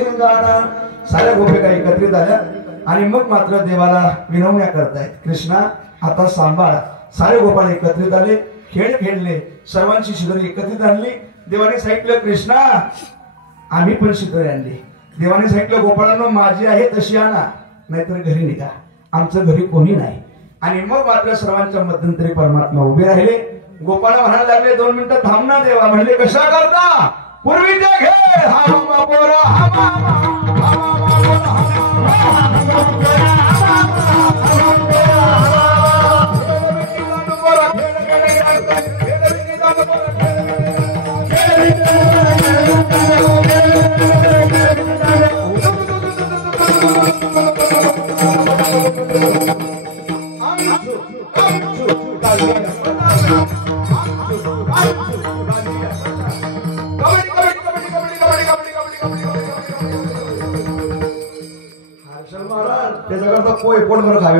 धिंगाणा। साऱ्या गोपिका एकत्रित आल्या आणि मग मात्र देवाला विनवण्या करतायत, कृष्णा आता सांभाळा। सारे गोपाळ एकत्रित आले, खेळ खेळले, सर्वांची शिदोरी एकत्रित आणली। देवाने सांगितलं, कृष्णा आम्ही पण शिदोरी आणली। देवाने सांगितलं, गोपाळांनो माझी आहे तशी आणा, नाहीतर घरी निघा, आमचं घरी कोणी नाही। आणि मग मात्र सर्वांच्या मध्यंतरी परमात्मा उभे राहिले। गोपाळ म्हणायला लागले, 2 मिनिटं थांब ना देवा। म्हणले, कशा करता? पूर्वी ते घे हा मामा बोरा हा मामा हा मामा बोरा त्याच्याकरता पोय पोट भर खावे